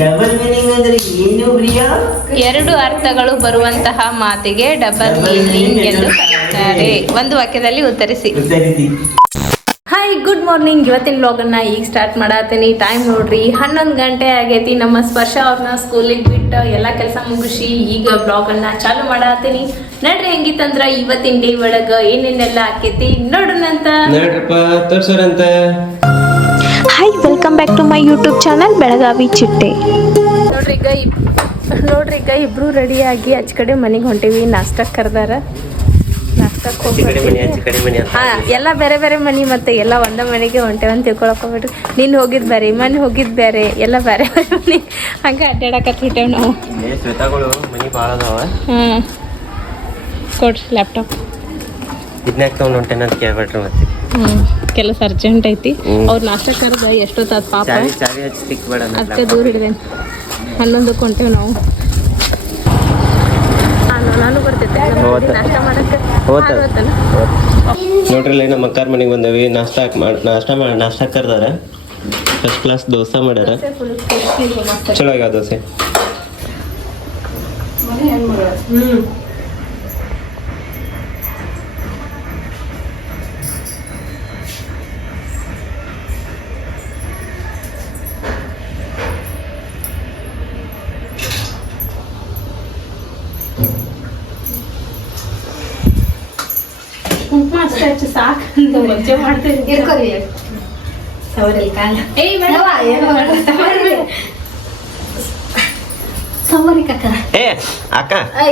Double meaning ಅಂದ್ರೆ ಏನು ಪ್ರಿಯಾ? ಎರಡು ಅರ್ಥಗಳು ಬರುವಂತಹ ಮಾತಿಗೆ ಡಬಲ್ ಮೀನಿಂಗ್ ಎಂದು ಕರೆಯುತ್ತಾರೆ. ಒಂದು ವಾಕ್ಯದಲ್ಲಿ ಉತ್ತರಿಸಿ. Hi, good morning. ಇವತ್ತಿನ ವ್ಲಾಗನ್ನು ಈಗ ಸ್ಟಾರ್ಟ್ ಮಾಡತ್ತೀನಿ. ಟೈಮ್ ನೋಡ್ರಿ 11 ಗಂಟೆ ಆಗೈತಿ. ನಮ್ಮ ಸ್ಪರ್ಶ ಅವ್ರನ್ನ ಸ್ಕೂಲಿಗೆ ಬಿಟ್ಟು ಎಲ್ಲ ಕೆಲಸ ಮುಗಿಸಿ ಈಗ ವ್ಲಾಗನ್ನು ಚಾಲು ಮಾಡತ್ತೀನಿ. ನಡ್ರಿ, ಹೆಂಗಿತ್ತಂದ್ರ ಇವತ್ತಿನ ಡೇ ಒಳಗೆ ಏನೇನೆಲ್ಲ ಆಕೈತಿ ನೋಡೋಣಂತ. Hi, welcome back to my YouTube channel Belagavi Chitte. ನೋಡ್ರಿ ಈಗ ಇಬ್ರು ರೆಡಿಯಾಗಿ ಆಚ ಕಡೆ ಮನೆಗೆ ಹೊಂಟೀವಿ. ನಾಷ್ಟಕ್ಕೆ ಕರೆದಾರ. ನಾಷ್ಟಕ್ಕೆ ಹೋಗಿ ಎಲ್ಲ ಬೇರೆ ಬೇರೆ ಮನೆ ಮತ್ತೆ ಎಲ್ಲ ಒಂದ ಮನೆಗೆ ಹೊಂಟೇವೆ ಅಂತ ತಿಳ್ಕೊಳಕ್ ಹೋಗ್ಬಿಟ್ರಿ. ನೀನು ಹೋಗಿದ್ ಬೇರೆ, ಮನೆ ಹೋಗಿದ್ ಬೇರೆ, ಎಲ್ಲ ಬೇರೆ ಬೇರೆ ಮನೆ ಹಂಗೆ ಅಡ್ಡಾಡಕತ್ಬಿಟ್ಟೇವ್ ನಾವು. ಕೊಡ್ರಿ ಲ್ಯಾಪ್ಟಾಪ್. ಕೆಲಸ ಅರ್ಜೆಂಟ್ ಐತಿ. ಅವ್ರು ನಾಷ್ಟ ಕರೆದ ಎಷ್ಟೊತ್ತ ಪಾಪ ಅದಕ್ಕೆ ದೂರ ಹಿಡಿದೇನೆ. 11ಕ್ಕೆ ಹೊಂಟೇವ್ ನಾವು. ನಾನು ಬರ್ತೈತೆ ನಾಷ್ಟ ಮಾಡಕ್ಕೆ. ನೋಡ್ರಿ, ನಮ್ಮ ಅಕ್ಕಾರ ಮನೆಗೆ ಬಂದೇವಿ. ನಾಷ್ಟ ಕರ್ದಾರ. ಫಸ್ಟ್ ಕ್ಲಾಸ್ ದೋಸೆ ಮಾಡ್ಯಾರ. ಚಲೋ ಆಗ್ಯಾವ ದೋಸೆ.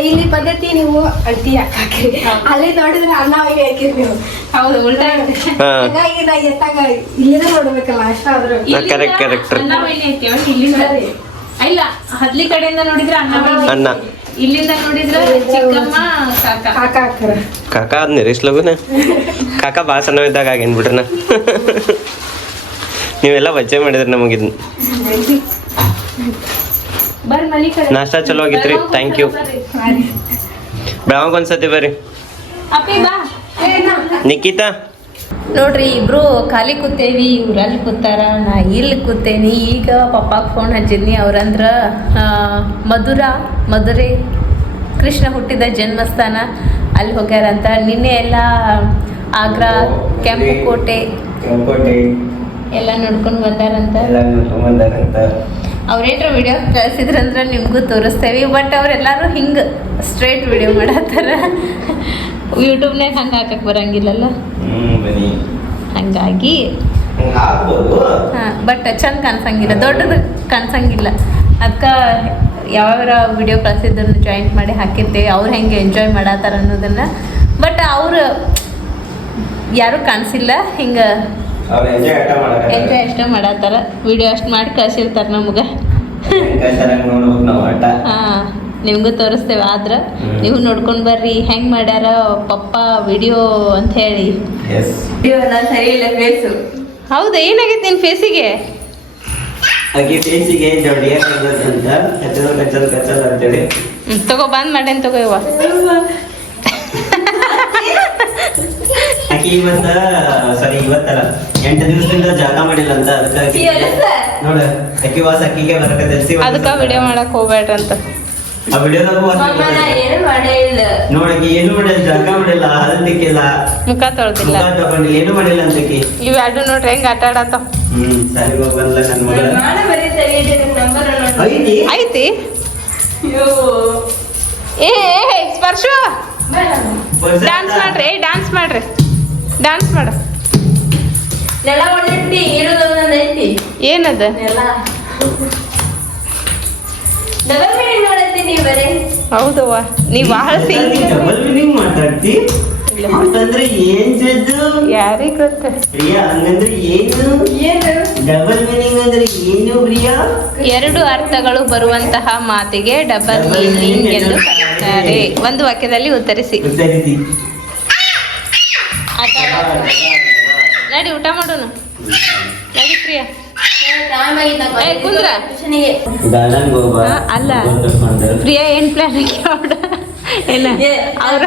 ಇಲ್ಲಿ ಪದ್ಧತಿ ನೀವು ಅಡ್ಡಿ ಹಾಕಿ ಅಲ್ಲಿ ನೋಡಿದ್ರೆ ಅನ್ನ ಹಾಕಿರಿ ನೀವು. ಹೌದು, ಉಲ್ಟಾ ಹಂಗಾಗಿ ನಾ ಎತ್ತಾಗ ಇಲ್ಲಿಂದ ನೋಡ್ಬೇಕಲ್ಲ ಅಷ್ಟ ಆದ್ರೂ ಇಲ್ಲ. ಹದ್ಲಿ ಕಡೆಯಿಂದ ನೋಡಿದ್ರೆ ಅನ್ನ, ಇಲ್ಲಿಂದ ನೋಡಿದ್ರೆ ಚಿಕ್ಕಮ್ಮ ಕಾಕ ಆದ್ನಿ ರೀ ಲಗುನ. ಕಾಕ ಭಾಳ ಸಣ್ಣ ಇದ್ದಾಗ ಆಗೇನ್ ಬಿಡ್ರನ. ನೀವೆಲ್ಲ ವಜ್ಜೆ ಮಾಡಿದ್ರಿ ನಮಗಿದ್. ನಾಷ್ಟ ಚಲೋ ಆಗಿತ್ರಿ. Thank you. ಬೆಳಗಾವ್ ಒಂದ್ಸತಿ ಬರ್ರಿ. ನಿಖಿತಾ ನೋಡ್ರಿ, ಇಬ್ರು ಖಾಲಿ ಕೂತೇವಿ. ಇವ್ರು ಅಲ್ಲಿ ಕೂತಾರ, ನಾ ಇಲ್ಲಿ ಕೂತೇನಿ. ಈಗ ಪಪ್ಪಾಗೆ ಫೋನ್ ಹಚ್ಚಿದ್ನಿ. ಅವ್ರಂದ್ರ ಮಧುರೆ ಕೃಷ್ಣ ಹುಟ್ಟಿದ ಜನ್ಮಸ್ಥಾನ ಅಲ್ಲಿ ಹೋಗ್ಯಾರಂತ. ನಿನ್ನೆ ಎಲ್ಲ ಆಗ್ರಾ, ಕೆಂಪು ಕೋಟೆ ಎಲ್ಲ ನೋಡ್ಕೊಂಡು ಬಂದಾರಂತ. ಅವ್ರೇನ್ರ ವಿಡಿಯೋ ಕಳಿಸಿದ್ರಂದ್ರ ನಿಮ್ಗೂ ತೋರಿಸ್ತೇವೆ. ಬಟ್ ಅವ್ರೆಲ್ಲರೂ ಹಿಂಗೆ ಸ್ಟ್ರೇಟ್ ವಿಡಿಯೋ ಮಾಡತ್ತಾರ. ಯೂಟ್ಯೂಬ್ನಾಗ ಹಂಗೆ ಹಾಕಕ್ಕೆ ಬರಂಗಿಲ್ಲಲ್ಲ, ಹಂಗಾಗಿ ಬಟ್ ಚಂದ ಕಾಣಿಸಂಗಿಲ್ಲ, ದೊಡ್ಡದು ಕಾಣಿಸಂಗಿಲ್ಲ. ಅದಕ್ಕೆ ಯಾವ್ಯಾವ ವಿಡಿಯೋ ಕಳಿಸಿದ್ದನ್ನು ಜಾಯಿಂಟ್ ಮಾಡಿ ಹಾಕಿರ್ತೇವೆ. ಅವ್ರು ಹೆಂಗೆ ಎಂಜಾಯ್ ಮಾಡತ್ತಾರ ಅನ್ನೋದನ್ನು. ಬಟ್ ಅವ್ರು ಯಾರೂ ಕಾಣಿಸಿಲ್ಲ. ಹಿಂಗೆ ಎಂಜಾಯ್ ಅಷ್ಟೇ ಮಾಡತ್ತಾರ. ವಿಡಿಯೋ ಅಷ್ಟು ಮಾಡಿ ಕಳ್ಸಿರ್ತಾರೆ ನಮ್ಗೆ. ಹಾಂ, ನಿಮಗೂ ತೋರಿಸ್ತೇವೆ. ಆದ್ರೆ ನೀವು ನೋಡ್ಕೊಂಡು ಬರ್ರಿ ಹೆಂಗೆ ಮಾಡ್ಯಾರ ಪಪ್ಪ ವಿಡಿಯೋ ಅಂತ ಹೇಳಿ. ಸರಿ ಇಲ್ಲ ಫೇಸು. ಹೌದಾ, ಏನಾಗೈತೆ ನಿನ್ನ ಫೇಸಿಗೆ? ತಗೋ, ಬಂದ್ ಮಾಡೇನ್ ತಗೋ. ಇವ ಇವತ್ತಲ್ಲ 8 ದಿವಸದಿಂದ ಜಾಗ ಮಾಡಿಲ್ಲ ಅಂತ ನೋಡ. ಅದಕ್ಕ ವಿಡಿಯೋ ಮಾಡಕ್ ಹೋಗ್ಬೇಡ್ರಿ ಅಂತ. ಆ ವಿಡಿಯೋದಾಗೂ ನೋಡಕ್ಕೆ ಏನು ಮಾಡಿಲ್ಲ, ಜಾಗ ಮಾಡಿಲ್ಲ, ಹಾಲಿಕ್ಕಿಲ್ಲ, ಮುಖ ತೊಳ್ದಿಲ್ಲ, ತಗೊಂಡಿಲ್ಲ, ಏನು ಮಾಡಿಲ್ಲ ಅಂತಕಿ. ಇವ್ ಎರಡು ನೋಡ್ರಿ ಹೆಂಗ್ ಆಟ ಆಡತ್ತಾವ. ಸರಿ ಹೋಗ್ ಬಂದ್ಲ ನನ್ ಮಗಳ ಐತಿ. ಏ ಸ್ಪರ್ಶ ಡ್ಯಾನ್ಸ್ ಮಾಡ್ರಿ. ಡ್ಯಾನ್ಸ್ ಮಾಡ್ರಿ, ಡ್ಯಾನ್ಸ್ ಮಾಡ. ಏನದ? ಹೌದವ್ವ, ನೀವ್ ಬಹಳ ಮಾತಾಡ್ತಿ. ಯಾರಿಗ್ ಗೊತ್ತ? ಡಬಲ್ ಮೀನಿಂಗ್ ಅಂದ್ರೆ ಏನು ಪ್ರಿಯಾ? ಎರಡು ಅರ್ಥಗಳು ಬರುವಂತಹ ಮಾತಿಗೆ ಡಬಲ್ ಮೀನಿಂಗ್ ಎಂದು ಕರೆಯುತ್ತಾರೆ. ಒಂದು ವಾಕ್ಯದಲ್ಲಿ ಉತ್ತರಿಸಿ. ನಡಿ, ಊಟ ಮಾಡೋಣ. ನಡಿ ಪ್ರಿಯಾ. ಕುಂದ್ರ. ಅಲ್ಲ ಪ್ರಿಯಾ, ಏನ್ ಪ್ಲಾನ್ ಹಾಕಿ ಏನ ಅವ್ರ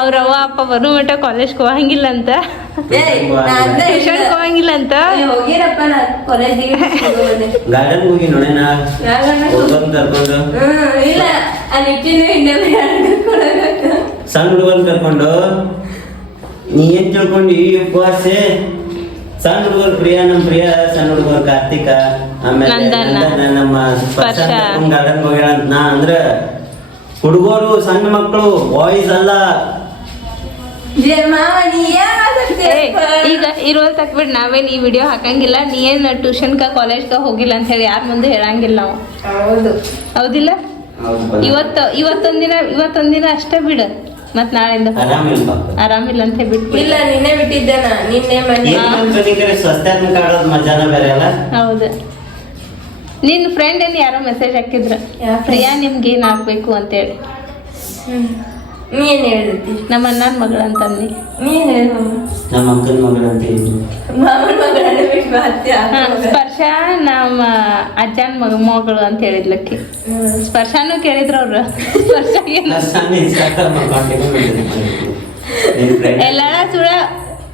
ಅವ್ರ ಅವ್ವ ಅಪ್ಪ ಬರೋ ಮಟ್ಟ ಕಾಲೇಜ್ಗೆ ಹೋಗಂಗಿಲ್ಲ ಅಂತ ಟ್ಯೂಷನ್ಗೆ ಹೋಗಂಗಿಲ್ಲ ಅಂತ ಹೋಗಿರಪ್ಪ ನಾ ಕಾಲೇಜಿಗೆ ಗಾರ್ಡನ್ ಹೋಗಿ ನೋಡೋಣ ಕರ್ಕೊಂಡು ಇಲ್ಲ ಅಲ್ಲಿ ಸಣ್ಣ ಹುಡುಗನ್ ಕರ್ಕೊಂಡು ನೀ ಏನ್ ತಿಳ್ಕೊಂಡಿ ಉಪವಾಸೆ ಸಣ್ಣ ಹುಡುಗರು ಪ್ರಿಯಾ ನಮ್ಮ ಪ್ರಿಯಾ ಸಣ್ಣ ಹುಡುಗರು ಕಾರ್ತಿಕ ಆಮೇಲೆ ನಮ್ಮ ಗಾರ್ಡನ್ ಹೋಗ್ಯಾಳ ಅಂತ ನಾ ಅಂದ್ರ ಹುಡುಗರು ಸಣ್ಣ ಮಕ್ಕಳು ಬಾಯ್ಸ್ ಅಲ್ಲ ಈಗ ಇರೋಲ್ ತಕ್ಬಿಡ್ ನಾವೇನ್ ಈ ವಿಡಿಯೋ ಹಾಕಂಗಿಲ್ಲ ನೀ ಏನ್ ಟ್ಯೂಷನ್ಗ ಕಾಲೇಜ್ಗ ಹೋಗಿಲ್ಲ ಅಂತ ಹೇಳಿ ಯಾರ ಮುಂದೆ ಹೇಳಂಗಿಲ್ಲ ನಾವು ಹೌದು ಹೌದಿಲ್ಲ ಇವತ್ತೊಂದಿನ ಅಷ್ಟೇ ಬಿಡ ಮತ್ ನಾಳೆಯಿಂದ ಆರಾಮಿಲ್ಲ ಅಂತ ಬಿಟ್ಟು ಇಲ್ಲ ನಿನ್ನೆ ಬಿಟ್ಟಿದ್ದೇನ ನಿನ್ನೆ ಸ್ವಸ್ಥಾತ್ಮಕ ಆಡೋದು ಮಜಾನ ಬೇರೆ ಅಲ್ಲ ಹೌದು ನಿನ್ ಫ್ರೆಂಡ್ ಏನ್ ಯಾರೋ ಮೆಸೇಜ್ ಹಾಕಿದ್ರ ಪ್ರಿಯಾ ನಿಮ್ಗೆ ಏನ್ ಆಗ್ಬೇಕು ಅಂತೇಳಿ ನೀನ್ ಹೇಳ್ತಿ ನಮ್ಮ ಅಣ್ಣನ ಮಗಳ ಅಂತಂದಿ ನೀನ್ ಹೇಳ ನಮ್ಮ ಅಕ್ಕನ ಮಗಳು ಅಂತ ಮಾಮನ ಮಗಳನ್ನ ಬಿಟ್ಟು ಮಾತ್ಯಾ ಸ್ಪರ್ಶ ನಮ್ಮ ಅಜ್ಜನ ಮಗಳು ಅಂತ ಹೇಳಿದ್ಲಕ್ಕಿ ಸ್ಪರ್ಶನೂ ಕೇಳಿದ್ರು ಅವ್ರು ಎಲ್ಲಾರ ಸುಳ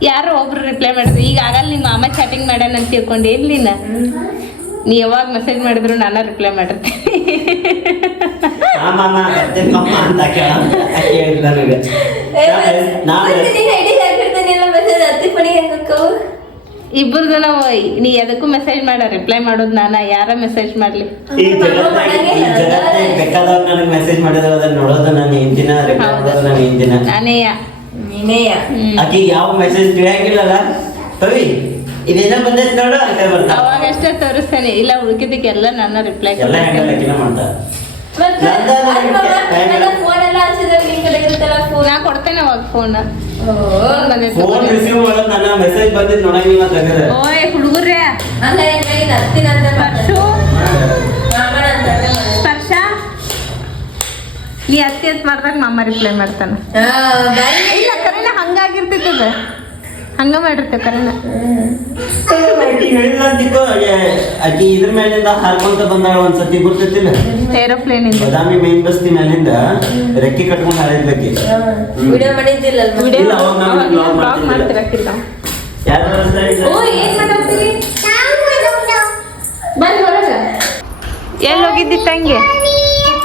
ಯಾರೋ ಒಬ್ರು ರಿಪ್ಲೈ ಮಾಡಿದ್ರು ಈಗ ಆಗಲ್ಲ ನಿಮ್ಮ ಮಾಮ ಚಾಟಿಂಗ್ ಮಾಡ್ಯಾನ ಅಂತ ತಿಳ್ಕೊಂಡು ಏನ್ಲಿನ ನೀ ಯಾವಾಗ ಮೆಸೇಜ್ ಮಾಡಿದ್ರು ನಾನು ರಿಪ್ಲೈ ಮಾಡಿರ್ತೀನಿ ಇಬ್ಬರದು ನಾವು ನೀ ಎದಕ್ಕೂ ಮೆಸೇಜ್ ಮಾಡ ರಿಪ್ಲೈ ಮಾಡೋದು ನಾನ ಯಾರ ಮೆಸೇಜ್ ಮಾಡ್ಲಿ ಮೆಸೇಜ್ ಮಾಡಿದ್ರೆ ನೋಡೋದು ನಾನು ಹಿಂದಿನ ನಾನೇಯ ನೀನೇಯ ಆಕಿ ಯಾವ ಮೆಸೇಜ್ ತಿಳಿಯಂಗಿಲ್ಲಲ್ಲ ಕವಿ ಇದೇನ ಬಂದೈತಿ ನೋಡು ಅಂತ ಬರ್ತಾ ಅವಾಗ ಅಷ್ಟೇ ತೋರಿಸ್ತೇನೆ ಇಲ್ಲ ಉಳ್ಕಿದ್ದಕ್ಕೆಲ್ಲ ನನ್ನ ರಿಪ್ಲೈ ಎಲ್ಲ ಹೆಂಗಲ್ಲ ಮಾಡ್ತಾರೆ ನಾ ಕೊಡ್ತೇನೆ ಅವಾಗ ಫೋನ್ ಫೋನ್ ರಿಸೀವ್ ಮಾಡೋದು ನನ್ನ ಮೆಸೇಜ್ ಬಂದಿದ್ದು ನೋಡಂಗಿಲ್ಲ ತೆಗೆದ್ರೆ ಓಯ್ ಹುಡುಗರೇ ಸ್ಪರ್ಶ ನೀ ಅತ್ತಿ ಅತ್ ಮಾಡ್ದಾಗ ಮಾಮ ರಿಪ್ಲೈ ಮಾಡ್ತಾನ ಇಲ್ಲ ಕರೆನ ಹಂಗಾಗಿರ್ತೈತದ ಹಂಗ ಮಾಡಿರ್ತೇವೆ ಕರೆನ ಹೇಳಿಲ್ಲ ಅಂತಿತ್ತು ಆಕಿ ಇದ್ರ ಮೇಲಿಂದ ಹಾರ್ಕೊಂತ ಬಂದಾಳ ಒಂದ್ಸತಿ ಗೊತ್ತಿಲ್ಲ ಏರೋಪ್ಲೇನ್ ಇಂದ ಬದಾಮಿ ಮೇನ್ ಬಸ್ತಿ ಮೇಲಿಂದ ರೆಕ್ಕೆ ಕಟ್ಕೊಂಡು ಹಾರಿದ್ಲಕ್ಕಿ ವಿಡಿಯೋ ಮಾಡಿದ್ದಿಲ್ಲ ಇಲ್ಲ ಅವಾಗ ನಾನು ಬ್ಲಾಗ್ ಮಾಡ್ತಿರಕ್ಕಿಲ್ಲ ಯಾರು ಏನ್ ಮಾಡ್ತೀರಿ ಬಂದ್ ಹೊರಗ ಎಲ್ಲಿ ಹೋಗಿದ್ದಿ ತಂಗಿ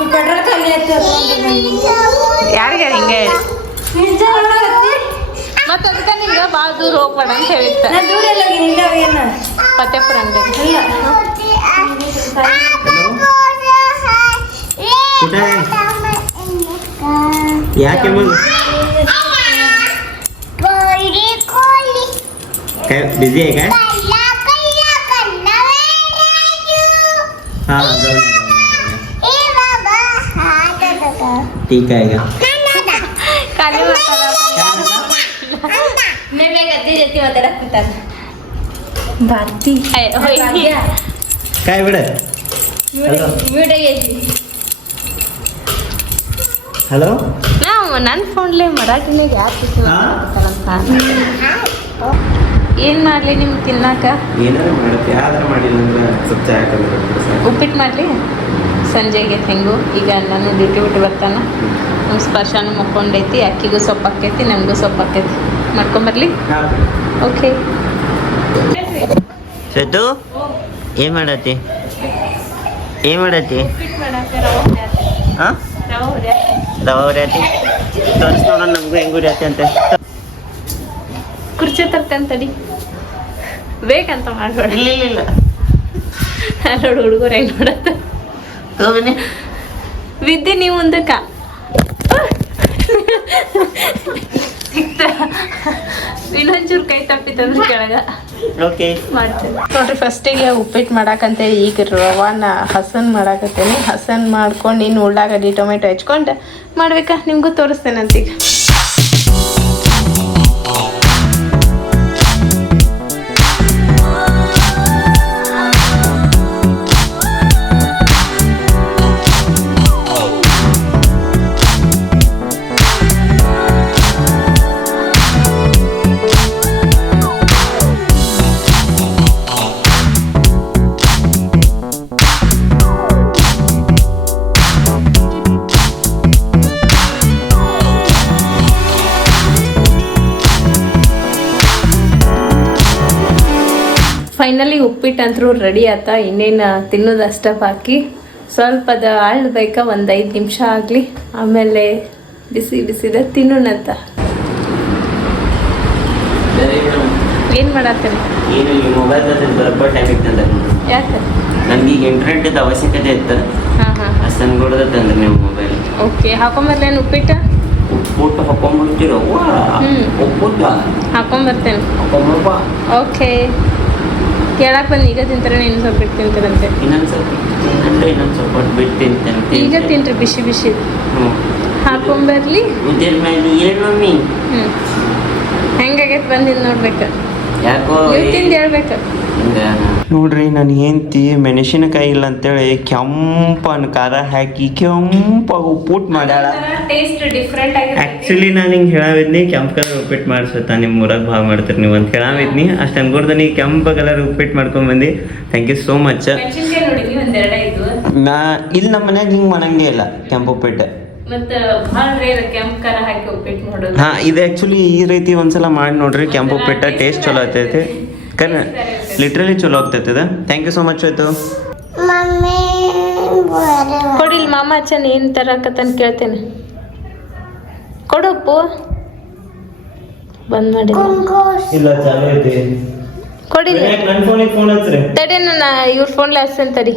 ಪೆಟ್ರೋಲ್ ಖಾಲಿ ಆಯ್ತು ಯಾರಿಗೆ ಹಿಂಗೆ ಮತ್ತೆ ಅದಕ್ಕೆ ನಿಂಗೆ ಭಾಳ ದೂರ ಹೋಗ್ಬೇಡ ಅಂತ ಹೇಳಿತ್ತ ನಾ ದೂರ ಎಲ್ಲ ನಿಂದವೇನ ಫತೇಪುರ ಅಂದೆ ಇಲ್ಲ ಯಾಕೆ बिजी है क्या? हाँ ठीक है मैं गद्दी जैसी माताडता भारती काय बेटा ಹಲೋ ನಾವು ನನ್ನ ಫೋನ್ಲೇ ಮರಾಠಿನಾಗ ಏನು ಮಾಡಲಿ ನಿಮ್ಗೆ ತಿನ್ನಾಕ ಏನಾದ್ರು ಮಾಡುತ್ತೆ ಯಾವ್ದಾರು ಮಾಡಿಲ್ಲ ಅಂದ್ರೆ ಸ್ವಲ್ಪ ಯಾಕಂದ್ರೆ ಉಪ್ಪಿಟ್ಟು ಮಾಡಲಿ ಸಂಜೆಗೆ ಹೆಂಗು ಈಗ ನಾನು ಡ್ಯೂಟಿ ಬಿಟ್ಟು ಬರ್ತಾನೆ ನಮ್ಮ ಸ್ಪರ್ಶನೂ ಮಕ್ಕೊಂಡೈತಿ ಅಕ್ಕಿಗೂ ಸೊಪ್ಪು ಆಕೈತಿ ನಮಗೂ ಸೊಪ್ಪು ಆಕೈತಿ ಮಾಡ್ಕೊಂಬರ್ಲಿ ಓಕೆ ಸತ್ತು ಏನು ಮಾಡತ್ತಿ ಹಾಂ ರವಾ ಉರಿಯಾತಿ ತೋರಿಸ್ ನೋಡೋಣ ನಮಗೂ ಹೆಂಗೆ ಉರಿಯಾತಿ ಅಂತ ಕುರ್ಚಿ ತರ್ತೇನೆ ತಡಿ ಬೇಕಂತ ಮಾಡ್ಬೇಡ ಇಲ್ಲ ನೋಡು ಹುಡುಗರು ಹೆಂಗೆ ನೋಡತ್ತ ಹೋಗ್ಬನ್ನಿ ವಿದ್ಯೆ ನೀವು ಮುಂದಕ್ಕ ಇನ್ನೊಂಚೂರು ಕೈ ತಪ್ಪಿತ್ತಂದ್ರೆ ಕೆಳಗ ಓಕೆ ಮಾಡ್ತೀನಿ ನೋಡ್ರಿ ಫಸ್ಟಿಗೆ ಉಪ್ಪಿಟ್ಟು ಮಾಡಾಕಂತೇಳಿ ಈಗ ರವಾನ ಹಸನ್ ಮಾಡಾಕತ್ತೇನೆ ಹಸನ್ ಮಾಡ್ಕೊಂಡು ಇನ್ನು ಉಳ್ಳಾಗಡ್ಡಿ ಟೊಮೆಟೊ ಹೆಚ್ಕೊಂಡು ಮಾಡ್ಬೇಕಾ ನಿಮಗೂ ತೋರಿಸ್ತೇನೆ ಅಂತೀಗ ಫೈನಲಿ ಉಪ್ಪಿಟ್ಟಂತರೂ ರೆಡಿ ಆತ. ಇನ್ನೇನು ತಿನ್ನೋದಷ್ಟ ಬಾಕಿ. ಸ್ವಲ್ಪ ಅದು ಆಳ್ಬೇಕಾ, ಒಂದು 5 ನಿಮಿಷ ಆಗಲಿ, ಆಮೇಲೆ ಬಿಸಿ ಬಿಸಿದ ತಿನ್ನೋಣಂತ. ಏನು ಮಾಡತ್ತೀನಿ? ಏನು ಈ ಮೊಬೈಲ್ ಬರೋಬ್ಬರ ಟೈಮಿಗೆ ತಂದ. ಯಾಕೆ? ನಮ್ಗೆ ಈಗ ಇಂಟರ್ನೆಟ್ ಅವಶ್ಯಕತೆ ಇತ್ತು, ಹಾಂ ಹಾಂ ಅಷ್ಟು ತಂದ್ಕೊಡ್ದ ತಂದ್ರೆ ನೀವು ಮೊಬೈಲ್. ಓಕೆ, ಹಾಕೊಂಬರ್ಲೇನು ಉಪ್ಪಿಟ್ಟು? ಉಪ್ಪುಟ್ಟು ಹಾಕೊಂಡ್ಬಿಡ್ತೀರೋ? ಉಪ್ಪುಟ್ಟ ಹಾಕೊಂಬರ್ತೇನೆ. ಹಾಕೊಂಬಪ್ಪ. ಓಕೆ, ಕೇಳಕ್ಕೆ ಬಂದು ಈಗ ತಿಂತಾರೆ, ಇನ್ನು ಸ್ವಲ್ಪ ಬಿಟ್ಟು ತಿಂತಾರಂತೆ. ಇನ್ನೊಂದು ಸ್ವಲ್ಪ ಬಿಟ್ಟು ತಿಂತೇನೆ. ಈಗ ತಿನ್ರಿ, ಬಿಸಿ ಬಿಸಿ. ಹ್ಞೂ, ಹಾಕೊಂಬರ್ಲಿ. ಉದ್ದಿನ ಮೇಲೆ ಏನು ಮಮ್ಮಿ? ಹ್ಞೂ, ಹೆಂಗಾಗೈತೆ ಬಂದಿದ್ದು ನೋಡ್ಬೇಕು. ಯಾಕೋ ನೀವು ತಿಂದು ಹೇಳ್ಬೇಕು. ನೋಡ್ರಿ, ನಾನು ಹೆಂಡ್ತಿ ಮೆಣಸಿನಕಾಯಿ ಇಲ್ಲ ಅಂತೇಳಿ ಕೆಂಪನ ಖಾರ ಹಾಕಿ ಕೆಂಪಾಗಿ ಉಪ್ಪುಟ್ಟು ಮಾಡ್ಯಾಳ. ಟೇಸ್ಟ್ ಡಿಫ್ರೆಂಟ್ ಆಗಿದೆ. ಆ್ಯಕ್ಚುಲಿ ನಾನು ಹಿಂಗೆ ಹೇಳಾವಿದ್ನಿ, ಕೆಂಪು ಕಲರ್ ಉಪ್ಪಿಟ್ಟು ಮಾಡಿಸುತ್ತಾ ನಿಮ್ಮ ಊರಾಗ ಭಾಳ ಮಾಡ್ತೀರಿ ನೀವು ಅಂತ ಹೇಳಾವಿದ್ನಿ. ಅಷ್ಟು ಅನ್ಕೊಡ್ದೆ ಕೆಂಪು ಕಲರ್ ಉಪ್ಪಿಟ್ಟು ಮಾಡ್ಕೊಂಡ್ಬಂದು. Thank you so much. ಮೆಣಸಿನ್ಕಾಯಿ ನೋಡಿದ್ವಿ, ಒಂದೆರಡೇ ಇದ್ವು. ಇಲ್ಲಿ ನಮ್ಮ ಮನ್ಯಾಗ ಹಿಂಗೆ ಮಾಡಂಗೇ ಇಲ್ಲ ಕೆಂಪು ಉಪ್ಪಿಟ್ಟು. ಮತ್ತು ಭಾಳ ರೇರ್ ಕೆಂಪು ಖಾರ ಹಾಕಿ ಉಪ್ಪಿಟ್ಟು ಮಾಡೋದು. ಹಾಂ, ಇದು ಆ್ಯಕ್ಚುಲಿ ಈ ರೀತಿ ಒಂದ್ಸಲ ಮಾಡಿ ನೋಡ್ರಿ, ಕೆಂಪು ಉಪ್ಪಿಟ್ಟು ಟೇಸ್ಟ್ ಚಲೋ ಆಗ್ತೈತಿ. ಕರೆ ಲಿಟ್ರಲಿ ಚಲೋ ಆಗ್ತೈತಿ ಇದು. Thank you so much. ಆಯ್ತು ಕೊಡಿಲ್ ಮಾಮ ಅಚ್ಚನ್ ಏನು ತರಕತ್ತಂತ ಕೇಳ್ತೇನೆ. ಕೊಡಪ್ಪು, ಬಂದ್ ಮಾಡಿ. ಇಲ್ಲ, ಚಾಲು ಐತಿ. ಕೊಡಿಲ್ಲ ನನ್ನ ಫೋನಿಗೆ ಫೋನ್ ಹಚ್ಚ್ರಿ. ತಡಿ, ನಾನು ಇವ್ರ ಫೋನ್ಲೆ ಹಚ್ತೇನೆ ತಡಿ.